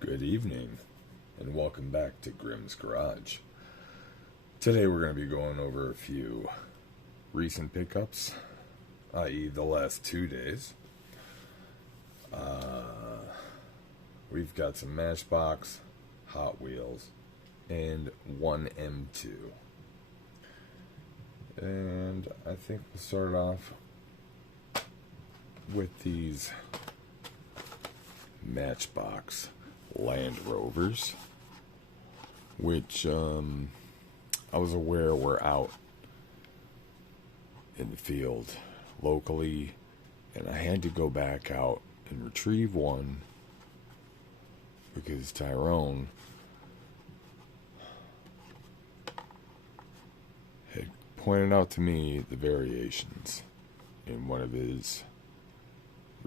Good evening, and welcome back to Grimm's Garage. Today we're going to be going over a few recent pickups, i.e. the last 2 days. We've got some Matchbox, Hot Wheels, and one M2. And I think we'll start off with these Matchbox Land Rovers, which I was aware were out in the field locally, and I had to go back out and retrieve one because Tyrone had pointed out to me the variations in one of his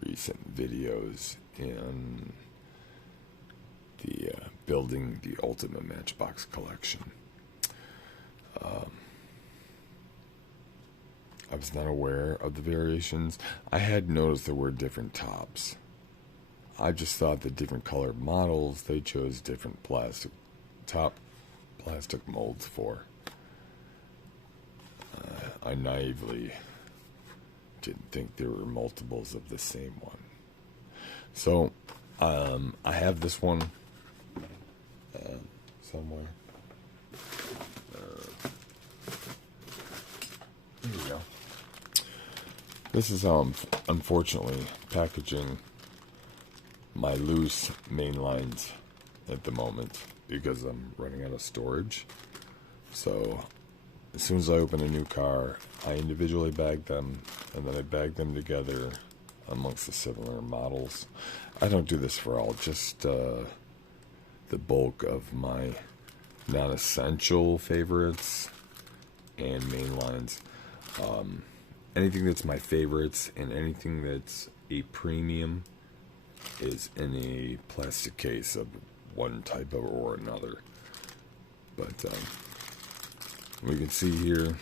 recent videos in the building the ultimate Matchbox collection. I was not aware of the variations. I had noticed there were different tops. I just thought the different colored models they chose different plastic molds for. I naively didn't think there were multiples of the same one. So I have this one somewhere. Here we go. This is how I'm unfortunately packaging my loose main lines at the moment because I'm running out of storage. So as soon as I open a new car, I individually bag them, and then I bag them together amongst the similar models. I don't do this for all, just the bulk of my non-essential favorites and main lines. Anything that's my favorites and anything that's a premium is in a plastic case of one type of or another. But we can see here,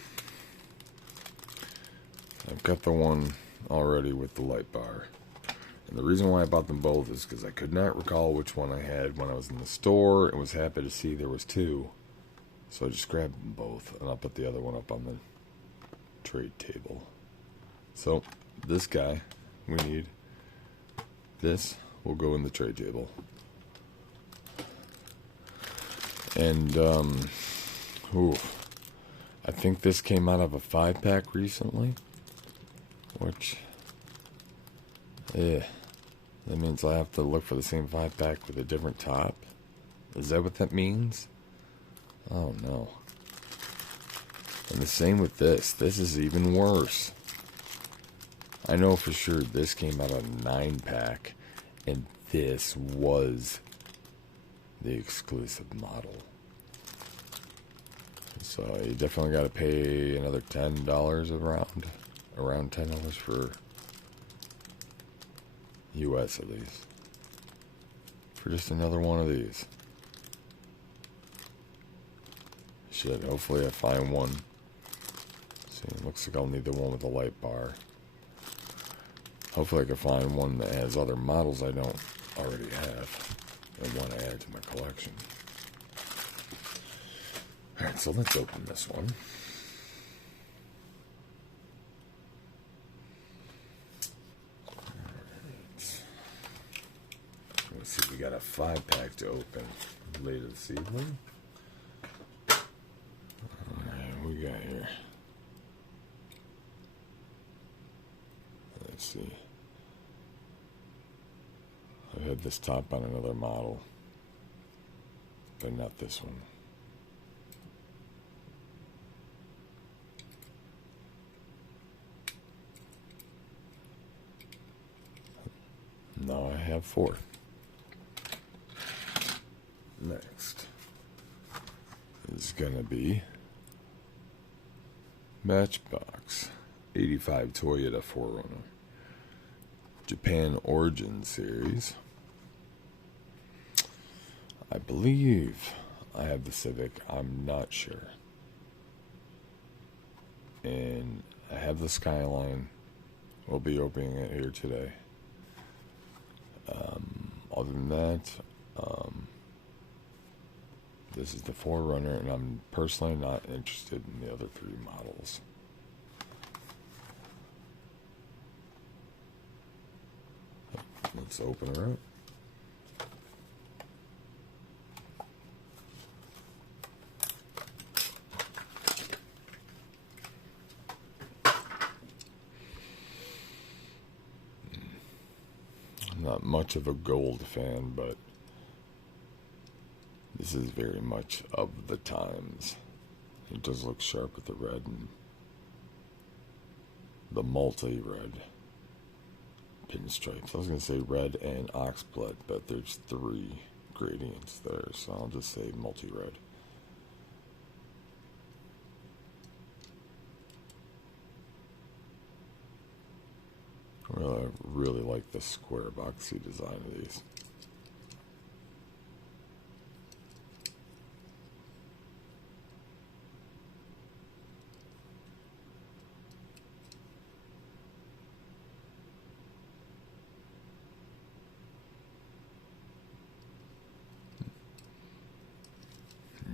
I've got the one already with the light bar. And the reason why I bought them both is because I could not recall which one I had when I was in the store and was happy to see there was two. So I just grabbed them both, and I'll put the other one up on the trade table. So this guy, we need this will go in the trade table. And I think this came out of a 5-pack recently, which that means I have to look for the same 5-pack with a different top. Is that what that means? Oh no. And the same with this. This is even worse. I know for sure this came out of a 9-pack, and this was the exclusive model. So you definitely got to pay another $10 around $10 for US at least, for just another one of these. Shit, hopefully I find one. See, it looks like I'll need the one with the light bar. Hopefully I can find one that has other models I don't already have and want to add to my collection. Alright, so let's open this one. Alright. Let's see, we got a 5-pack to open later this evening. Alright, what we got here? Let's see. I had this top on another model, but not this one. Now I have 4. Next is gonna be Matchbox 85 Toyota 4Runner Japan Origin Series. I believe I have the Civic. I'm not sure. And I have the Skyline. We'll be opening it here today. Other than that, This is the 4Runner, and I'm personally not interested in the other 3 models. Let's open her up. I'm not much of a gold fan, but this is very much of the times. It does look sharp with the red and the multi-red pinstripes. I was going to say red and oxblood, but there's 3 gradients there, so I'll just say multi-red. Well, I really like the square boxy design of these.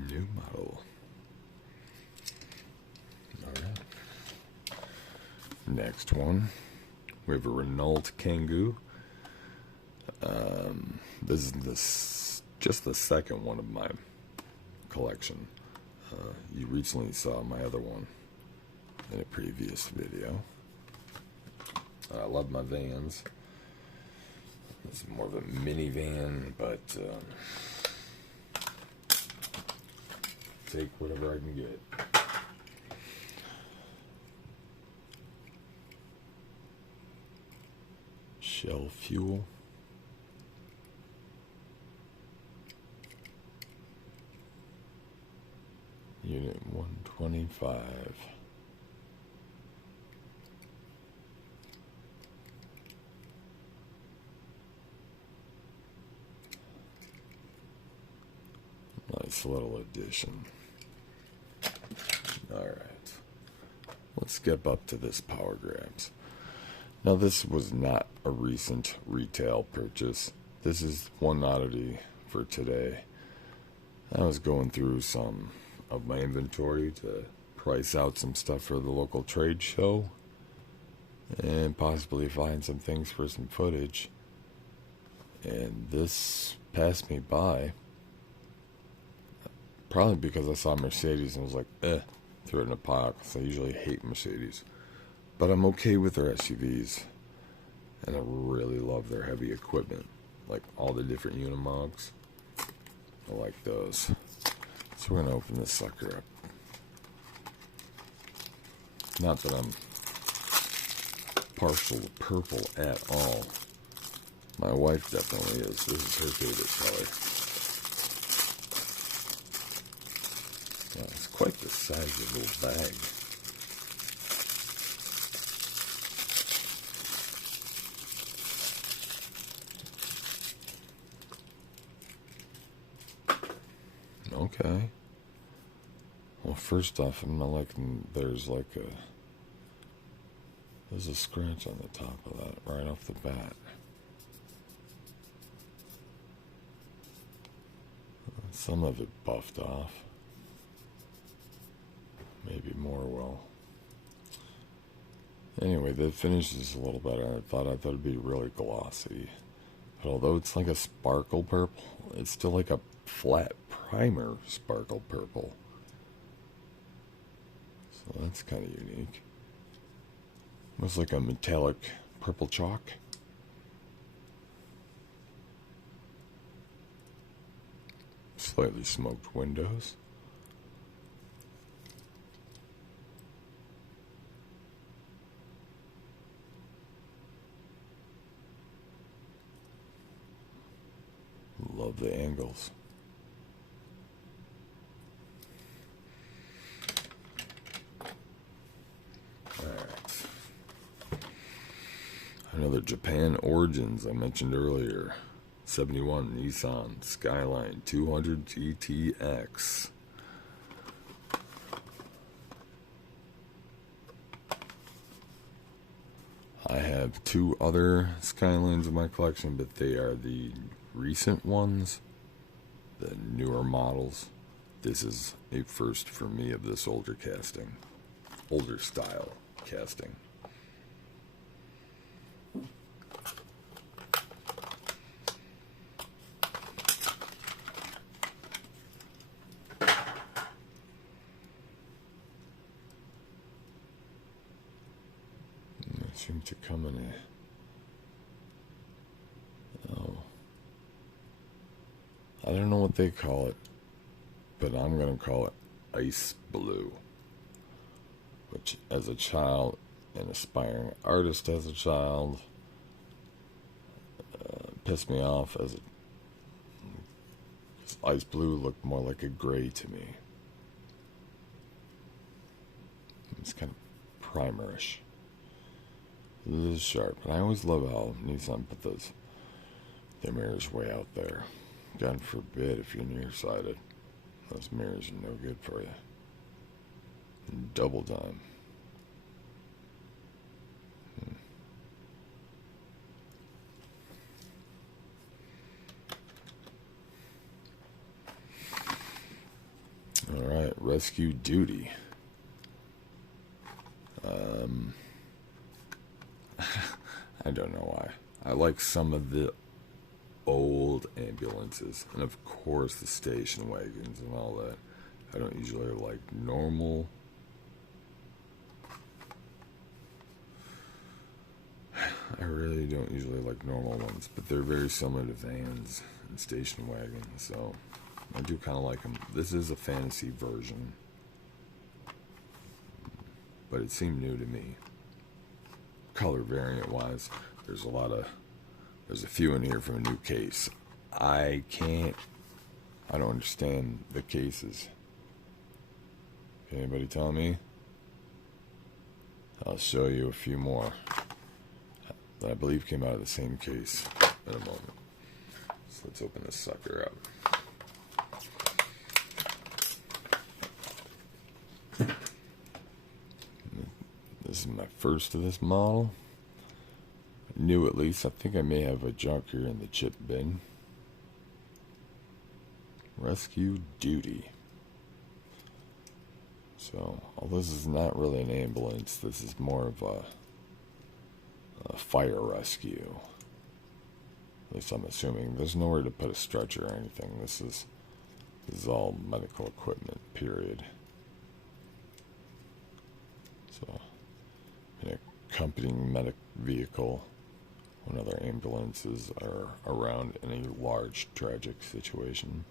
New model. Alright. Next one. We have a Renault Kangoo. This is just the second one of my collection. You recently saw my other one in a previous video. I love my vans. This is more of a minivan, but take whatever I can get. Shell fuel. Unit 125. Nice little addition. Alright. Let's skip up to this Power Grabs. Now, this was not a recent retail purchase. This is one oddity for today. I was going through some of my inventory to price out some stuff for the local trade show and possibly find some things for some footage. And this passed me by, probably because I saw Mercedes and was like, threw it in a pile, because I usually hate Mercedes. But I'm okay with their SUVs, and I really love their heavy equipment, like all the different Unimogs. I like those. So we're going to open this sucker up. Not that I'm partial to purple at all. My wife definitely is. This is her favorite color. Yeah, it's quite the size of the little bag. Okay. Well, first off, I'm not liking there's a scratch on the top of that right off the bat. Some of it buffed off. Maybe more will. Anyway, the finish is a little better. I thought it'd be really glossy. But although it's like a sparkle purple, it's still like a flat primer sparkle purple. So that's kind of unique. Almost like a metallic purple chalk. Slightly smoked windows. Love the angles. Alright. Another Japan Origins I mentioned earlier. 71 Nissan Skyline 200 GTX. I have 2 other Skylines in my collection, but they are the recent ones. the newer models. This is a first for me of this older style casting. It seems to come in I don't know what they call it, but I'm going to call it ice blue, which as a child, an aspiring artist as a child, pissed me off as ice blue looked more like a gray to me. It's kind of primerish. It is sharp, and I always love how Nissan put their mirrors way out there. God forbid if you're nearsighted. Those mirrors are no good for you. Double time. Alright, Rescue Duty. I don't know why. I like some of the old ambulances, and of course the station wagons and all that. I don't usually like normal. I really don't usually like normal ones, but they're very similar to vans and station wagons, so I do kind of like them. This is a fantasy version, but it seemed new to me. Color variant wise, there's a few in here from a new case. I don't understand the cases. Can anybody tell me? I'll show you a few more that I believe came out of the same case in a moment. So let's open this sucker up. This is my first of this model. New at least. I think I may have a junker in the chip bin. Rescue Duty. So, although this is not really an ambulance, this is more of a fire rescue. At least I'm assuming. There's nowhere to put a stretcher or anything. This is all medical equipment, period. So, an accompanying medic vehicle when other ambulances are around in a large tragic situation.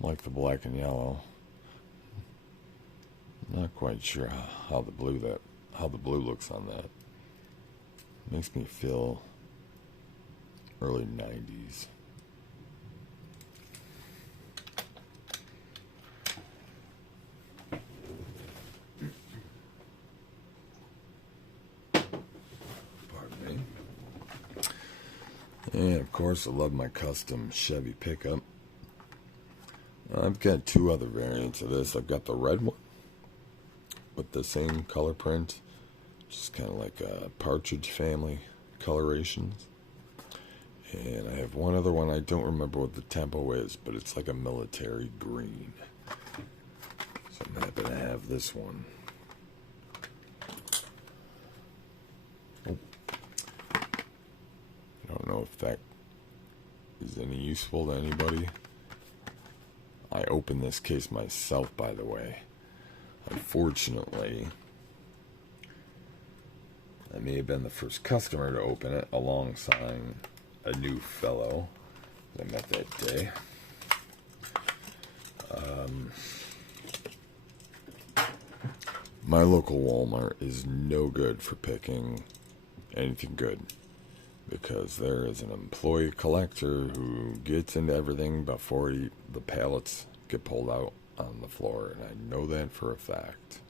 Like the black and yellow. Not quite sure how the blue looks on that. Makes me feel early 90s. And of course, I love my custom Chevy pickup. I've got two other variants of this. I've got the red one with the same color print, just kind of like a Partridge Family colorations. And I have one other one. I don't remember what the tempo is, but it's like a military green. So I'm happy to have this one. I don't know if that is any useful to anybody. I opened this case myself, by the way. Unfortunately, I may have been the first customer to open it alongside a new fellow that I met that day. My local Walmart is no good for picking anything good, because there is an employee collector who gets into everything before the pallets get pulled out on the floor, and I know that for a fact.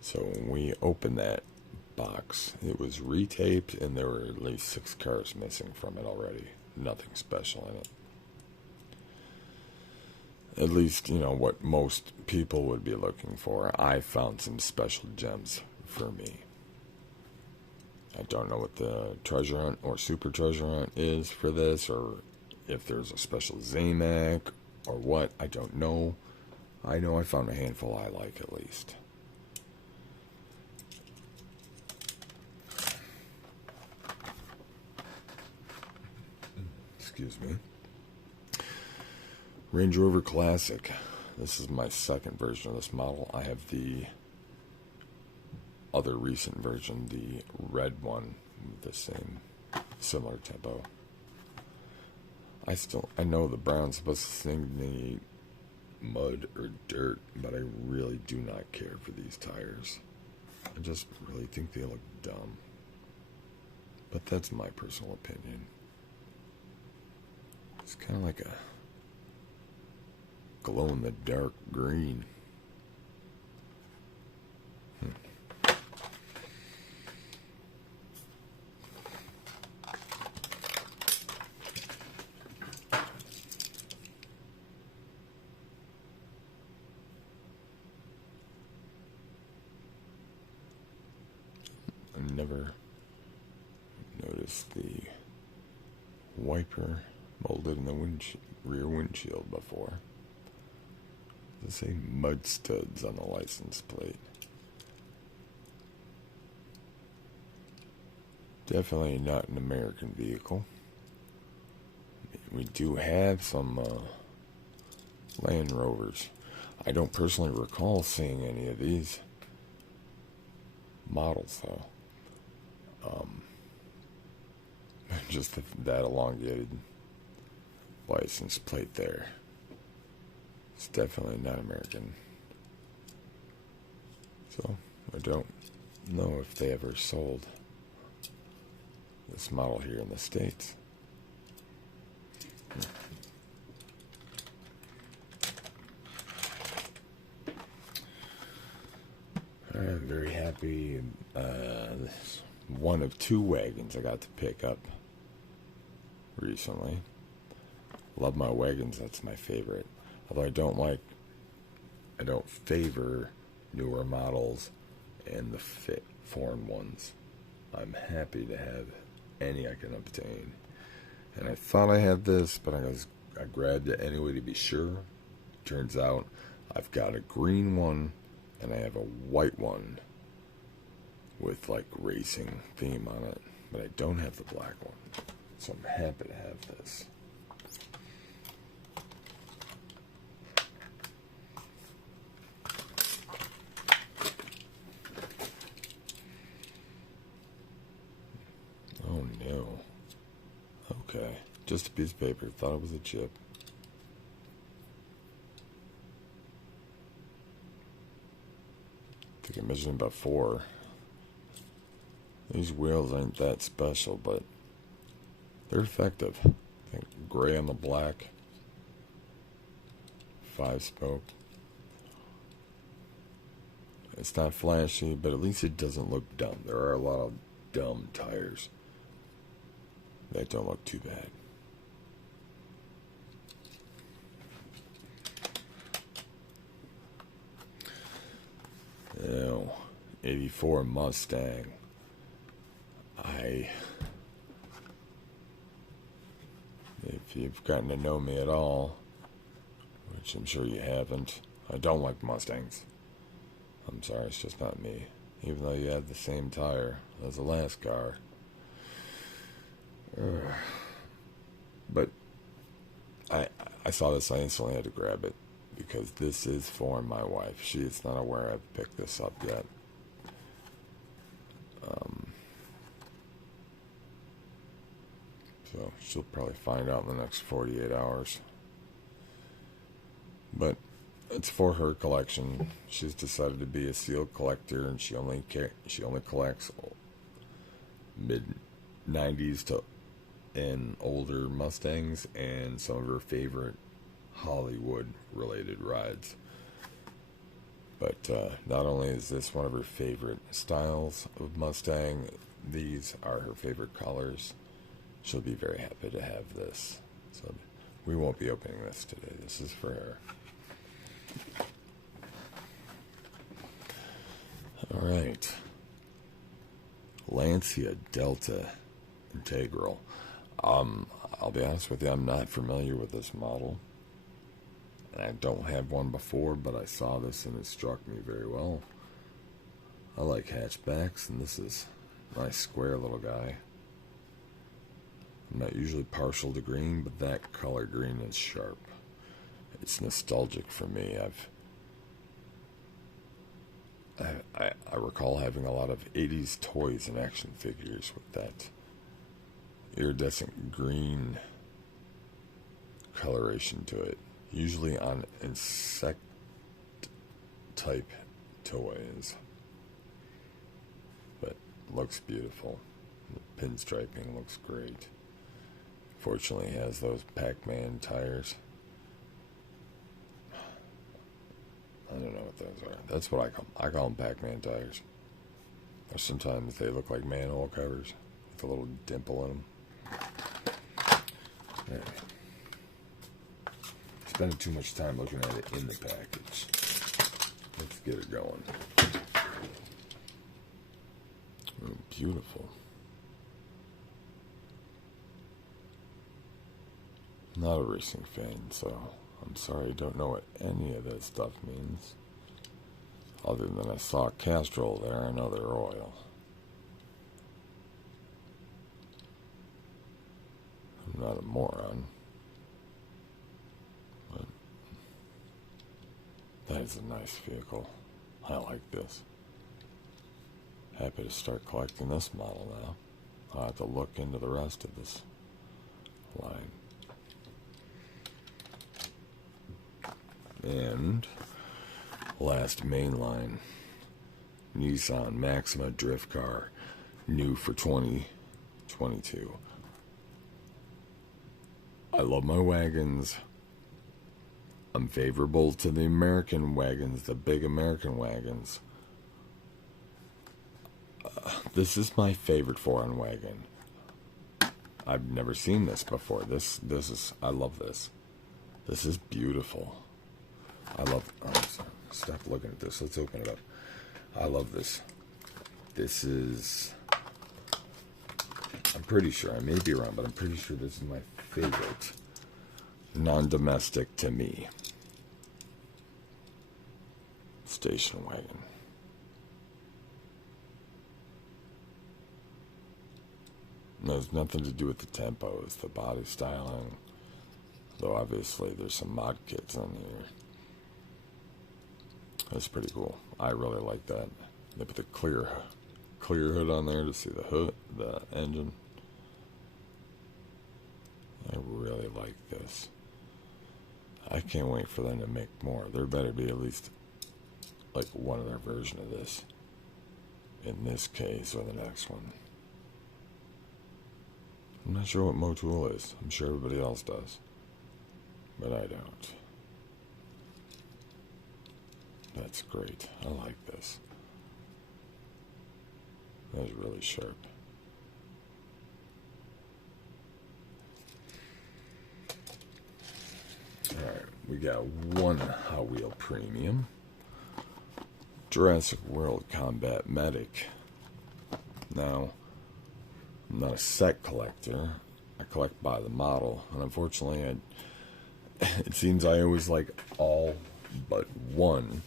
So when we opened that box, it was retaped, and there were at least 6 cars missing from it already. Nothing special in it. At least, you know, what most people would be looking for. I found some special gems for me. I don't know what the treasure hunt or super treasure hunt is for this, or if there's a special Zamac or what. I don't know. I know I found a handful I like at least. Excuse me. Range Rover Classic. This is my second version of this model. I have the other recent version, the red one, with the same similar tempo. I know the brown's supposed to sing mud or dirt, but I really do not care for these tires. I just really think they look dumb. But that's my personal opinion. It's kind of like a glow-in-the-dark green. I never noticed the wiper molded in the rear windshield before. Does it say mud studs on the license plate? Definitely not an American vehicle. We do have some Land Rovers. I don't personally recall seeing any of these models though. Just that elongated license plate there. It's definitely not American. So I don't know if they ever sold this model here in the States. I'm very happy. This one of two wagons I got to pick up recently. Love my wagons. That's my favorite. Although I don't favor newer models and the foreign ones. I'm happy to have any I can obtain. And I thought I had this, but I grabbed it anyway to be sure. Turns out I've got a green one and I have a white one with like racing theme on it, but I don't have the black one. So I'm happy to have this. Oh no. Okay. Just a piece of paper. Thought it was a chip. I think I measured about 4. These wheels ain't that special, but they're effective. I think gray on the black. 5-spoke. It's not flashy, but at least it doesn't look dumb. There are a lot of dumb tires that don't look too bad. Now, 84 Mustang. If you've gotten to know me at all, which I'm sure you haven't, I don't like Mustangs. I'm sorry, it's just not me. Even though you have the same tire as the last car. But I saw this, I instantly had to grab it. Because this is for my wife. She is not aware I've picked this up yet. So she'll probably find out in the next 48 hours. But it's for her collection. She's decided to be a sealed collector, and she only collects mid-90s to and older Mustangs and some of her favorite Hollywood-related rides. But not only is this one of her favorite styles of Mustang, these are her favorite colors. She'll be very happy to have this. So we won't be opening this today. This is for her. Alright. Lancia Delta Integral. I'll be honest with you, I'm not familiar with this model. I don't have one before, but I saw this and it struck me very well. I like hatchbacks, and this is a nice square little guy. I'm not usually partial to green, but that color green is sharp. It's nostalgic for me. I recall having a lot of 80s toys and action figures with that iridescent green coloration to it. Usually on insect type toys. But looks beautiful. The pinstriping looks great. Fortunately, it has those Pac-Man tires. I don't know what those are. That's what I call them. I call them Pac-Man tires. Or sometimes they look like manhole covers with a little dimple in them. Anyway. Spending too much time looking at it in the package. Let's get it going. Oh, beautiful. Not a racing fan, so I'm sorry I don't know what any of that stuff means. Other than I saw Castrol there, I know they're oil. I'm not a moron. But that is a nice vehicle. I like this. Happy to start collecting this model now. I'll have to look into the rest of this line. And last main line, Nissan Maxima drift car, new for 2022. I love my wagons. I'm favorable to the American wagons, the big American wagons. This is my favorite foreign wagon. I've never seen this before. I love this. This is beautiful. Oh, sorry. Stop looking at this. Let's open it up. I love this. This is, I'm pretty sure, I may be wrong, but I'm pretty sure this is my favorite non-domestic to me station wagon. And there's nothing to do with the tempo. It's the body styling. Though obviously there's some mod kits on here. That's pretty cool. I really like that. They put the clear hood on there to see the hood, the engine. I really like this. I can't wait for them to make more. There better be at least like one other version of this in this case or the next one. I'm not sure what Motul is. I'm sure everybody else does, but I don't. That's great. I like this. That's really sharp. Alright, we got one Hot Wheel Premium. Jurassic World Combat Medic. Now, I'm not a set collector. I collect by the model. And unfortunately, it seems I always like all but one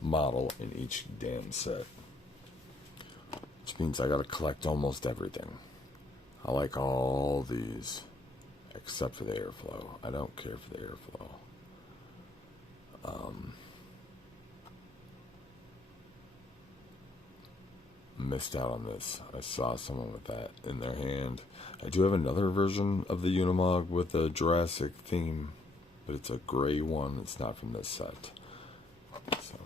model in each damn set, which means I gotta collect almost everything. I like all these except for the airflow. I don't care for the airflow. Missed out on this. I saw someone with that in their hand. I do have another version of the Unimog with a Jurassic theme, but it's a gray one. It's not from this set. So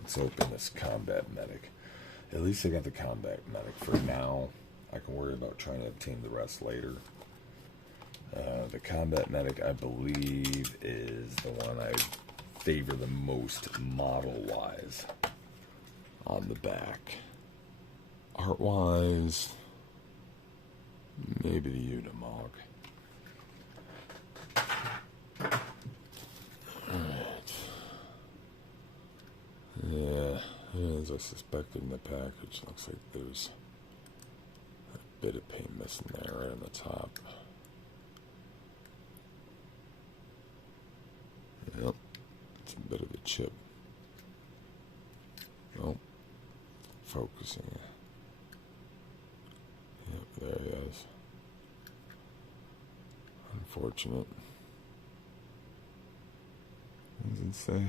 let's open this Combat Medic. At least I got the Combat Medic for now. I can worry about trying to obtain the rest later. The Combat Medic, I believe, is the one I favor the most model-wise on the back. Art-wise, maybe the Unimog. Alright. Yeah, as I suspected in the package, looks like there's bit of paint missing there right on the top. Yep, it's a bit of a chip. Oh, focusing. Yep, there he is. Unfortunate. What does it say?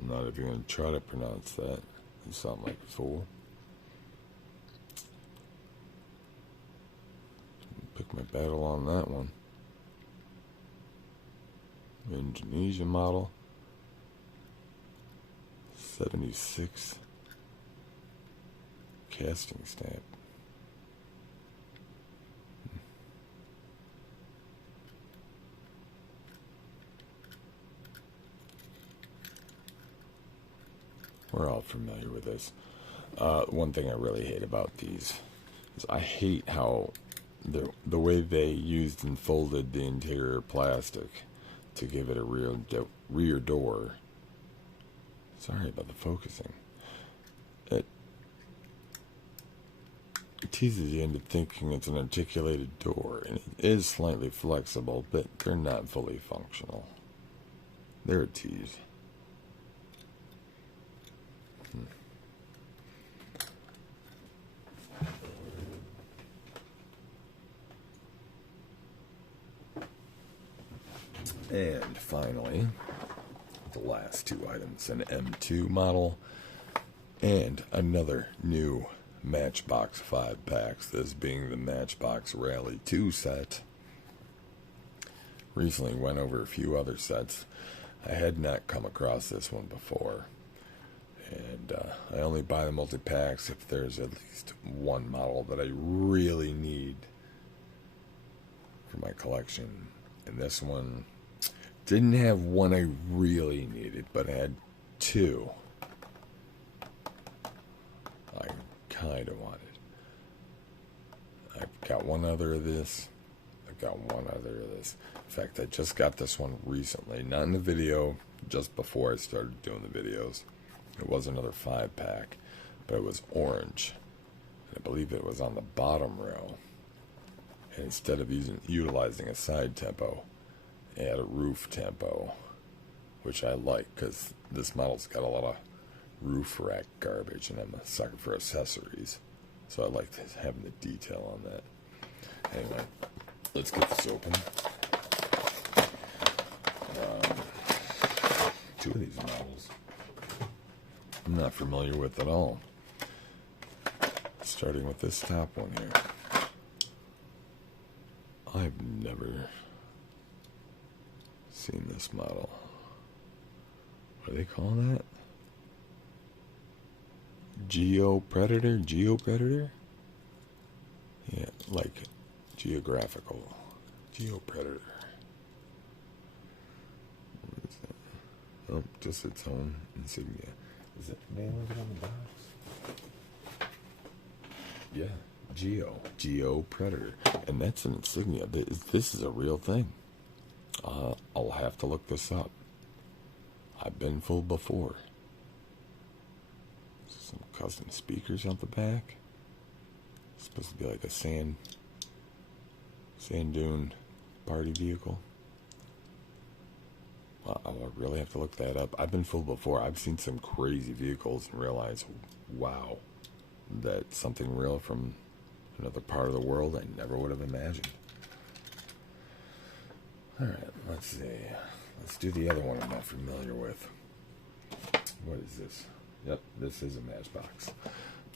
I'm not even going to try to pronounce that. You sound like a fool. Pick my battle on that one. Indonesia model. 76. Casting stamp. We're all familiar with this. One thing I really hate about these is I hate how the way they used and folded the interior plastic to give it a rear door. Sorry about the focusing. It teases you into thinking it's an articulated door, and it is slightly flexible, but they're not fully functional. They're a tease. And finally, the last two items, an M2 model and another new Matchbox 5 packs, this being the Matchbox Rally 2 set. Recently went over a few other sets. I had not come across this one before. And I only buy the multi-packs if there's at least one model that I really need for my collection. And this one didn't have one I really needed, but I had two I kind of wanted. I've got one other of this. I've got one other of this. In fact, I just got this one recently. Not in the video, just before I started doing the videos. It was another 5-pack, but it was orange. I believe it was on the bottom rail. And instead of utilizing a side tempo, it had a roof tempo, which I like because this model's got a lot of roof rack garbage, and I'm a sucker for accessories. So I like having the detail on that. Anyway, let's get this open. Two of these models I'm not familiar with at all. Starting with this top one here. I've never seen this model. What do they call that? Geopredator? Yeah, like geographical. Geopredator. What is that? Oh, just its own insignia. Is it the name of it on the box? Yeah, Geopredator. And that's an insignia. This is a real thing. I'll have to look this up. I've been fooled before. Some custom speakers on the back. It's supposed to be like a sand dune party vehicle. I'll really have to look that up. I've been fooled before. I've seen some crazy vehicles and realized, wow, that's something real from another part of the world I never would have imagined. Alright, let's see. Let's do the other one I'm not familiar with. What is this? Yep, this is a Matchbox.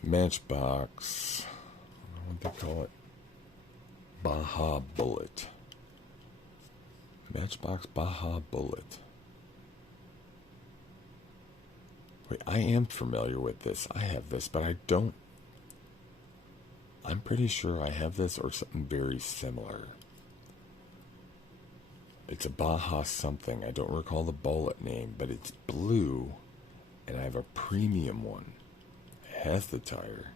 Matchbox, what do they call it? Baja Bullet. Matchbox Baja Bullet. Wait, I am familiar with this. I have this, but I don't. I'm pretty sure I have this or something very similar. It's a Baja something. I don't recall the bullet name, but it's blue, and I have a premium one. It has the tire,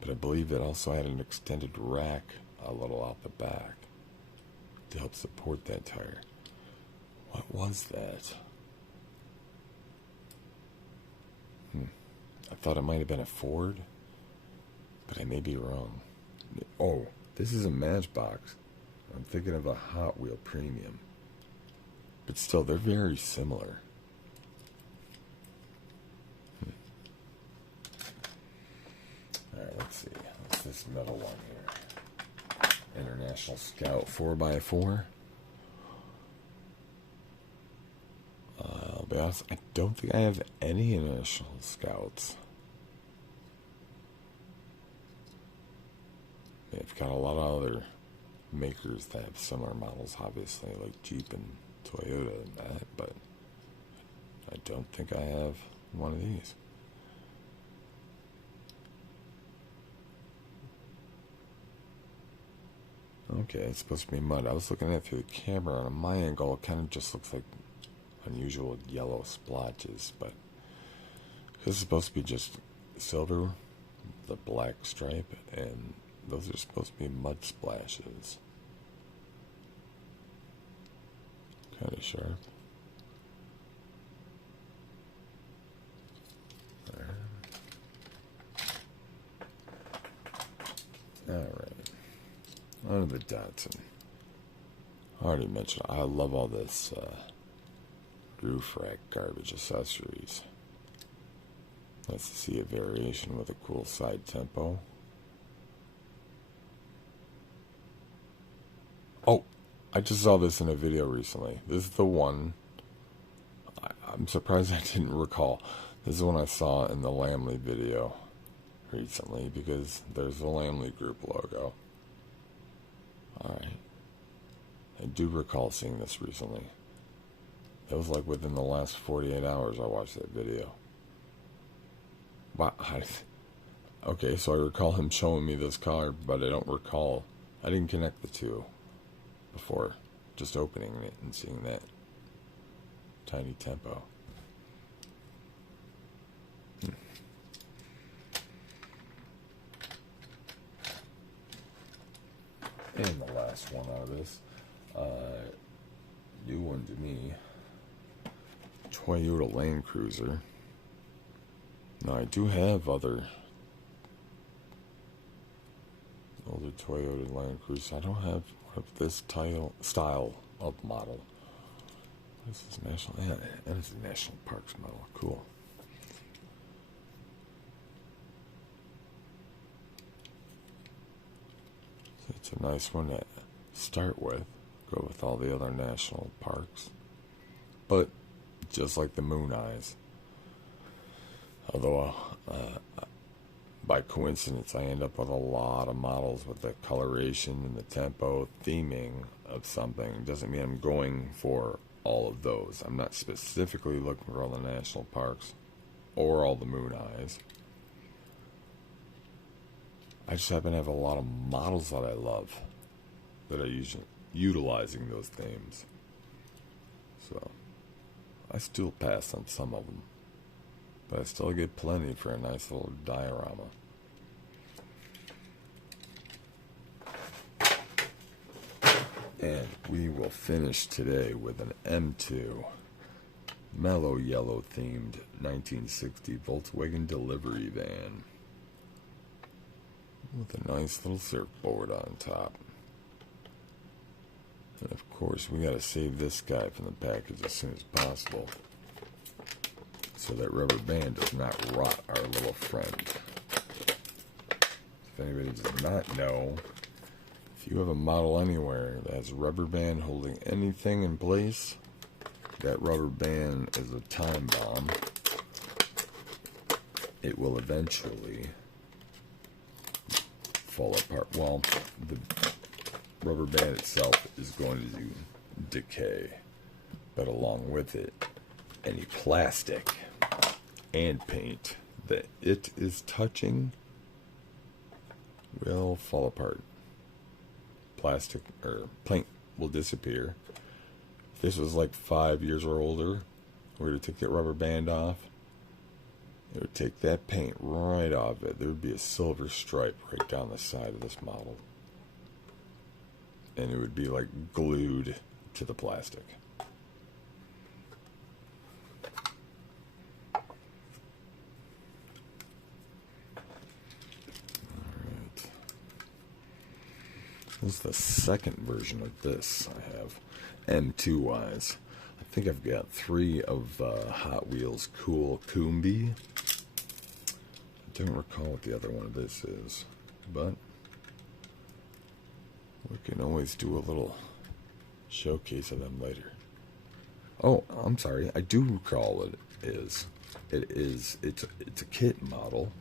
but I believe it also had an extended rack a little out the back to help support that tire. What was that? I thought it might have been a Ford, but I may be wrong. Oh, this is a Matchbox. I'm thinking of a Hot Wheel Premium. But still, they're very similar. Alright, let's see. What's this metal one here? International Scout 4x4. I'll be honest, I don't think I have any International Scouts. They've got a lot of other makers that have similar models, obviously, like Jeep and Toyota and that, but I don't think I have one of these. Okay, it's supposed to be mud. I was looking at it through the camera, and on my angle, it kind of just looks like unusual yellow splotches, but this is supposed to be just silver, the black stripe, and those are supposed to be mud splashes. Kind of sharp. Alright. On to the Datsun. I already mentioned, I love all this roof rack garbage accessories. Let's see a variation with a cool side tempo. Oh, I just saw this in a video recently. This is the one. I'm surprised I didn't recall. This is one I saw in the Lamley video recently because there's the Lamley Group logo. Alright. I do recall seeing this recently. It was like within the last 48 hours I watched that video. Wow. Okay, so I recall him showing me this car, but I don't recall. I didn't connect the two before just opening it and seeing that tiny tempo. And the last one out of this, new one to me, Toyota Land Cruiser. Now I do have older Toyota Land Cruiser. I don't have this style of model. This is national. Yeah, that is a National Parks model. Cool. So it's a nice one to start with. Go with all the other national parks, but just like the Moon Eyes. Although, by coincidence, I end up with a lot of models with the coloration and the tempo theming of something. Doesn't mean I'm going for all of those. I'm not specifically looking for all the national parks or all the Moon Eyes. I just happen to have a lot of models that I love that are utilizing those themes. So, I still pass on some of them. But I still get plenty for a nice little diorama. And we will finish today with an M2 mellow yellow themed 1960 Volkswagen delivery van with a nice little surfboard on top. And of course we gotta save this guy from the package as soon as possible, so that rubber band does not rot our little friend. If anybody does not know, if you have a model anywhere that has rubber band holding anything in place, that rubber band is a time bomb. It will eventually fall apart. Well, the rubber band itself is going to decay, but along with it, any plastic and paint that it is touching will fall apart. Plastic or paint will disappear. If this was like 5 years or older, we were to take that rubber band off, it would take that paint right off it. There would be a silver stripe right down the side of this model, and it would be like glued to the plastic. This is the second version of this I have, M2-wise. I think I've got 3 of Hot Wheels Cool Coombi. I don't recall what the other one of this is, but we can always do a little showcase of them later. Oh, I'm sorry, I do recall what it is. It's a kit model,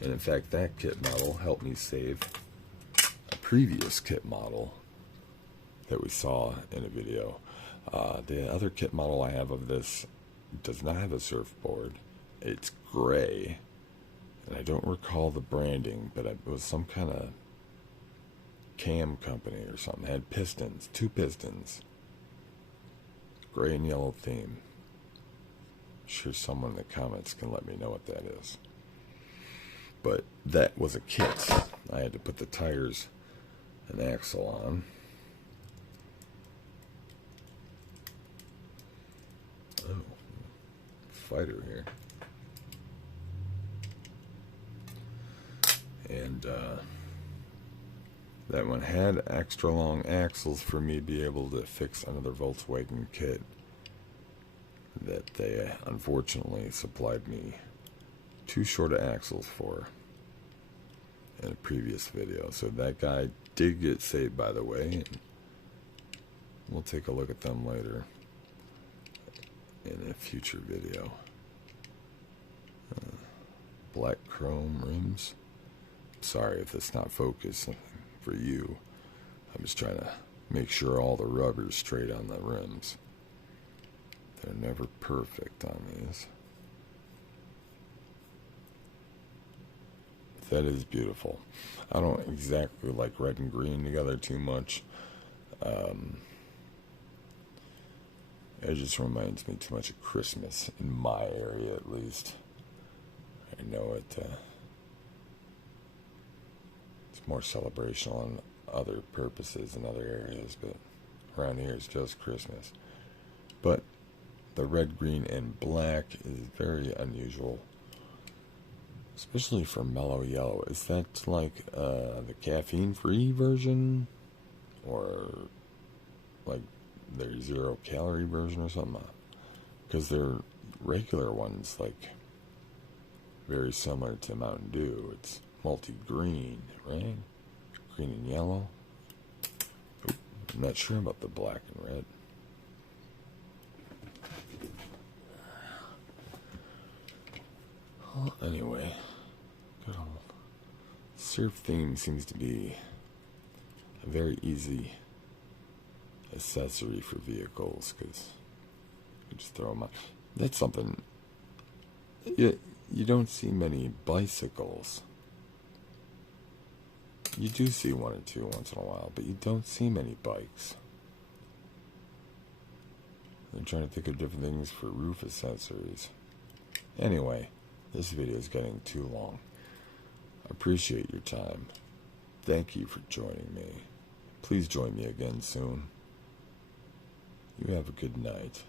and in fact that kit model helped me save a previous kit model that we saw in a video. The other kit model I have of this does not have a surfboard. It's gray, and I don't recall the branding, but it was some kind of cam company or something. It had pistons, 2 pistons, gray and yellow theme. I'm sure someone in the comments can let me know what that is. But that was a kit. I had to put the tires and axle on. Oh, fighter here. And that one had extra long axles for me to be able to fix another Volkswagen kit that they unfortunately supplied me too short of axles for in a previous video. So that guy did get saved, by the way, and we'll take a look at them later in a future video. Black chrome rims. Sorry if it's not focused for you. I'm just trying to make sure all the rubber's straight on the rims. They're never perfect on these. That is beautiful. I don't exactly like red and green together too much. It just reminds me too much of Christmas, in my area at least. I know it's more celebrational on other purposes in other areas, but around here it's just Christmas. But the red, green, and black is very unusual, especially for mellow yellow. Is that like the caffeine-free version, or like their 0-calorie version or something? Because their regular ones, like, very similar to Mountain Dew. It's multi-green, right? Green and yellow. Oop, I'm not sure about the black and red. Well, anyway, good old surf theme seems to be a very easy accessory for vehicles, because you just throw them on. That's something you don't see many bicycles. You do see 1 or 2 once in a while, but you don't see many bikes. I'm trying to think of different things for roof accessories. Anyway, this video is getting too long. I appreciate your time. Thank you for joining me. Please join me again soon. You have a good night.